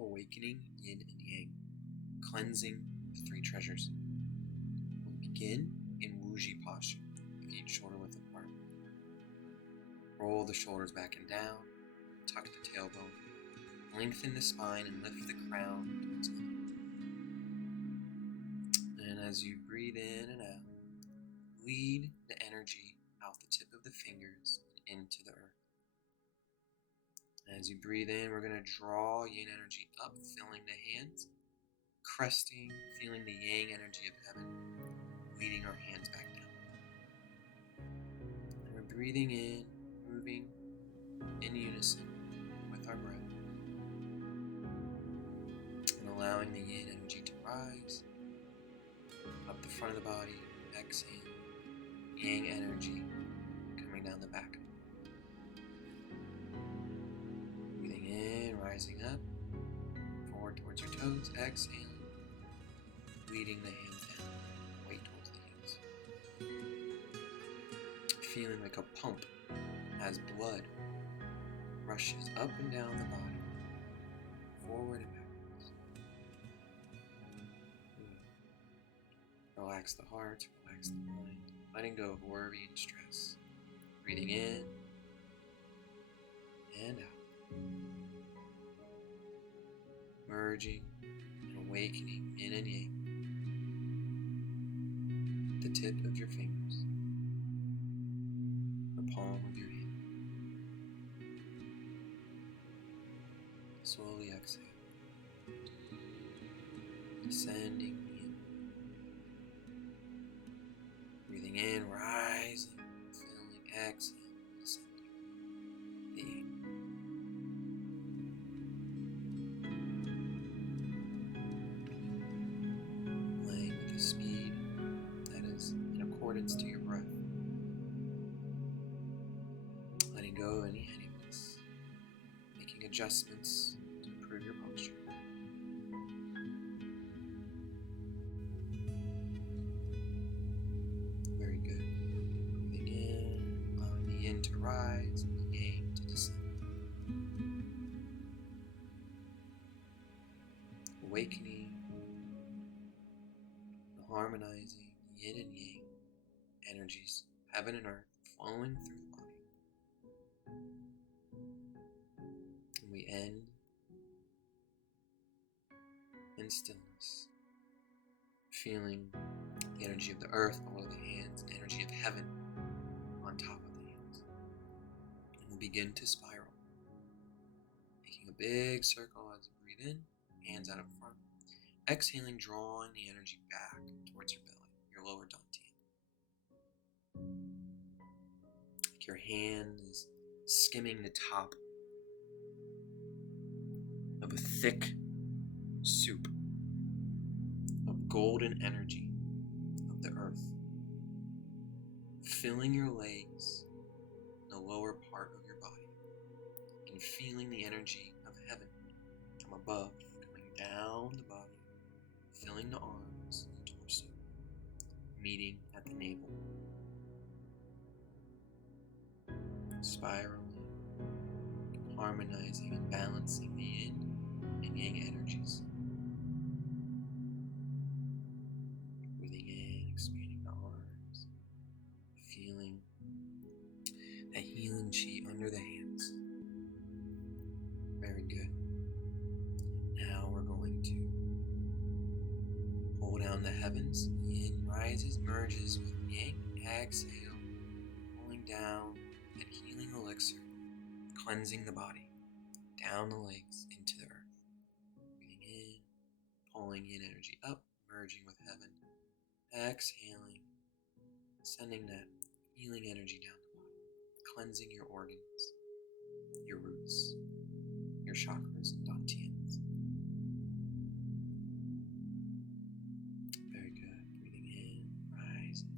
awakening Yin and Yang, cleansing the three treasures. We'll begin in Wuji posture, feet shoulder width apart. Roll the shoulders back and down, tuck the tailbone, lengthen the spine and lift the crown towards heaven. And as you breathe in and out, lead the energy out the tip of the fingers and into the earth. As you breathe in, we're going to draw Yin energy up, filling the hands, cresting, feeling the Yang energy of heaven, leading our hands back down. And we're breathing in, moving in unison with our breath, and allowing the Yin energy to rise up the front of the body. Exhale, Yang energy coming down the back. Breathing in, rising up, forward towards your toes. Exhale, leading the hands down, weight towards the hands. Feeling like a pump as blood rushes up and down the body, forward and backwards. Relax the heart, relax the mind, letting go of worry and stress. Breathing in and out. Merging and awakening Yin and Yang. The tip of your fingers, the palm of your hand. Slowly exhale, descending in. Breathing in, rising, filling, exhale, descending. The Yang. Playing with the speed that is in accordance to your breath. Letting go of any heaviness, making adjustments to improve your posture. Very good. Breathing in, allowing the Yin to rise and the Yang to descend. Awakening, harmonizing Yin and Yang energies, heaven and earth, flowing through the body. And we end in stillness, feeling the energy of the earth below the hands, the energy of heaven on top of the hands. And we'll begin to spiral, making a big circle as you breathe in, hands out in front. Exhaling, drawing the energy back towards your belly, your lower dantian. Like your hand is skimming the top of a thick soup of golden energy of the earth, filling your legs, the lower part of your body, and feeling the energy of heaven from above, coming down the body, filling the arms and torso, meeting at the navel, spiraling, harmonizing and balancing the Yin and Yang energies. Breathing in, expanding the arms, feeling that healing chi under the hands. Very good. Now we're going to pull down the heavens. Yin rises, merges with Yang. Exhale, pulling down that healing elixir, cleansing the body, down the legs into the earth. Breathing in, pulling in energy up, merging with heaven. Exhaling, sending that healing energy down the body, cleansing your organs, your roots, your chakras and dantians. Very good. Breathing in, rising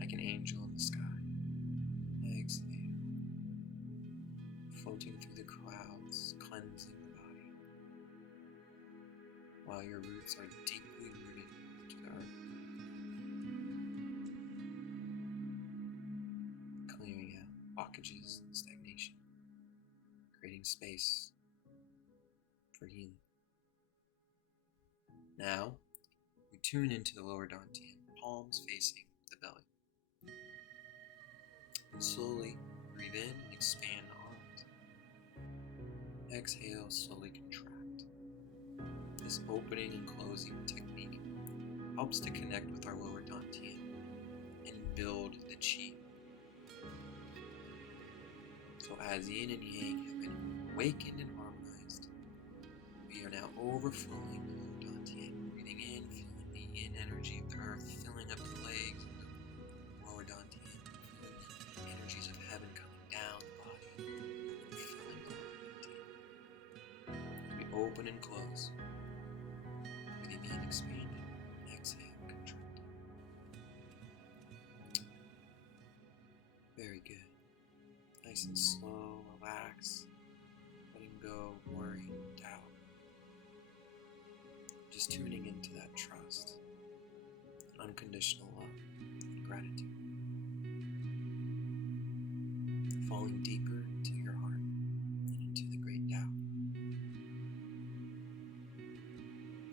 like an angel in the sky. Exhale, floating through the clouds, cleansing the body, while your roots are deeply rooted to the earth. Clearing out blockages and stagnation, creating space for healing. Now, we tune into the lower dantian, palms facing the belly. And slowly breathe in and expand the arms. Exhale, slowly contract. This opening and closing technique helps to connect with our lower dantian and build the qi. So as yin and yang have been awakened and harmonized, we are now overflowing the lower dantian, breathing in, feeling the yin energy of the earth, filling up the legs of the lower dantian, feeling the energies of heaven coming down the body, filling the lower dantian. We open and close, breathing in, expanding, exhale, contracting. Very good. Nice and slow, relax, letting go, worry, doubt. Just tuning into that trust, unconditional love, and gratitude. Falling deeper into your heart and into the great Tao.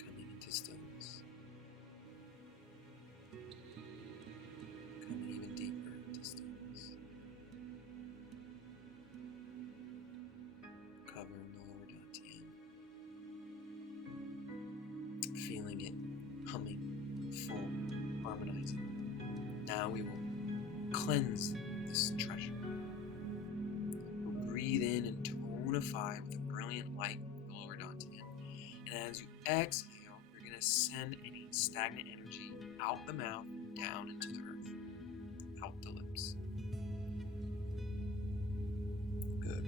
Coming into stillness. Coming even deeper into stillness. Covering the lower dantian. Feeling it humming, full, harmonizing. Now we will cleanse this treasure. We'll breathe in and tonify with a brilliant light of the lower dantian. And as you exhale, you're going to send any stagnant energy out the mouth, down into the earth, out the lips. Good.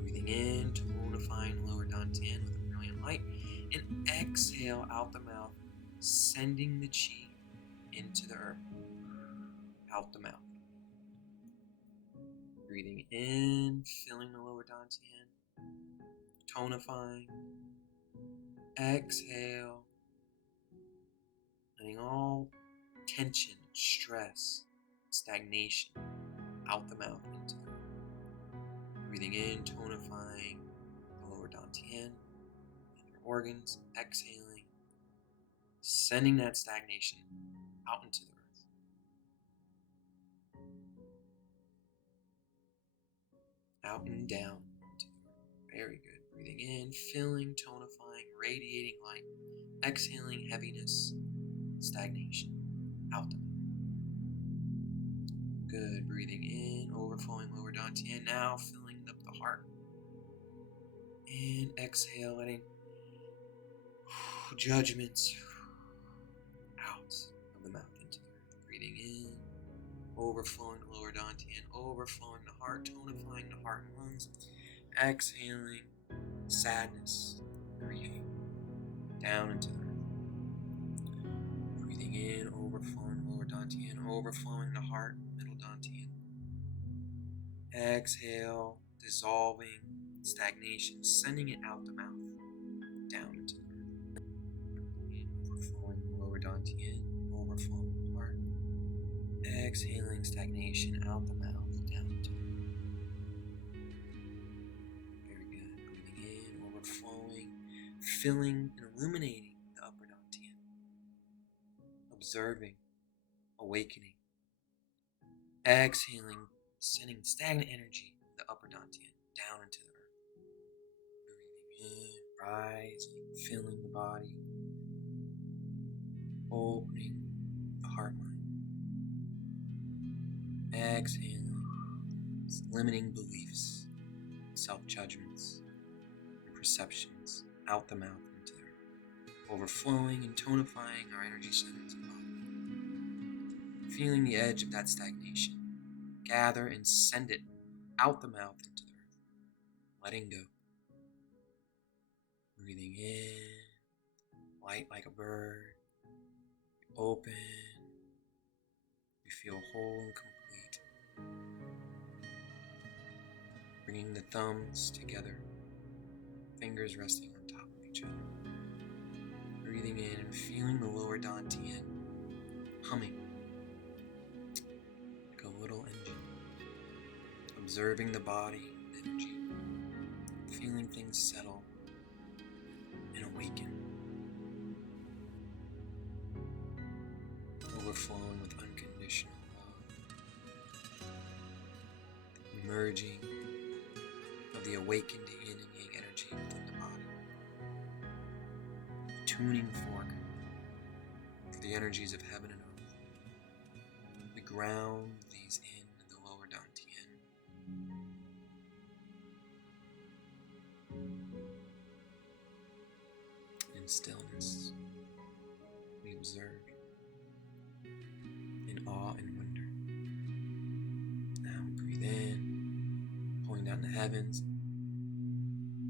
Breathing in, tonifying the lower dantian with a brilliant light. And exhale out the mouth, sending the qi into the earth, out the mouth. Breathing in, filling the lower dantian, tonifying. Exhale, letting all tension, stress, stagnation out the mouth into the earth. Breathing in, tonifying the lower dantian. Organs, exhaling, sending that stagnation out into the earth. Out and down into the earth. Very good. Breathing in, filling, tonifying, radiating light. Exhaling heaviness, stagnation, out the mouth. Good. Breathing in, overflowing lower dantian. Now filling up the heart. And exhale, letting judgments out of the mouth into the earth. Breathing in, overflowing the lower dantian, overflowing the heart, tonifying the heart and lungs. Exhaling sadness, grief, down into the earth. Breathing in, overflowing the lower dantian, overflowing the heart, middle dantian. Exhale, dissolving stagnation, sending it out the mouth, down into the earth. Overflowing the lower dantian, overflowing the heart. Exhaling stagnation out the mouth, down into the earth. Very good. Breathing in, overflowing, filling and illuminating the upper dantian. Observing, awakening. Exhaling, sending stagnant energy of the upper dantian down into the earth. Breathing in, rising, filling the body. Opening the heart mind. Exhaling, limiting beliefs, self-judgments, and perceptions out the mouth into the earth. Overflowing and tonifying our energy centers and body. Feeling the edge of that stagnation. Gather and send it out the mouth into the earth. Letting go. Breathing in, light like a bird. Open. We feel whole and complete. Bringing the thumbs together, fingers resting on top of each other. Breathing in and feeling the lower dantian humming like a little engine. Observing the body and energy. Feeling things settle and awaken. overflowing with unconditional love, the merging of the awakened Yin and Yang energy within the body, the tuning fork for the energies of heaven and earth. We ground these in the lower dantian. In stillness, we observe in awe and wonder. Now breathe in, pulling down the heavens,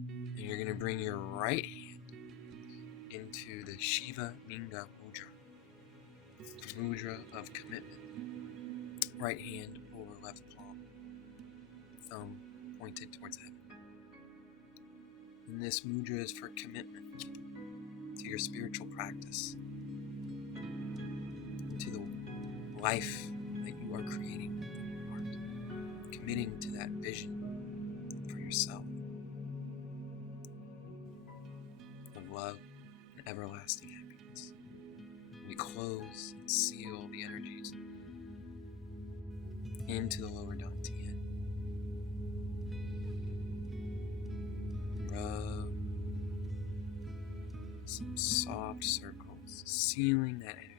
and you're going to bring your right hand into the Shiva Minga Mudra, the mudra of commitment. Right hand over left palm, thumb pointed towards heaven. And this mudra is for commitment to your spiritual practice, to the life that you are creating in your heart, committing to that vision for yourself of love and everlasting happiness. We close and seal the energies into the lower dantian. Rub some soft circles, sealing that energy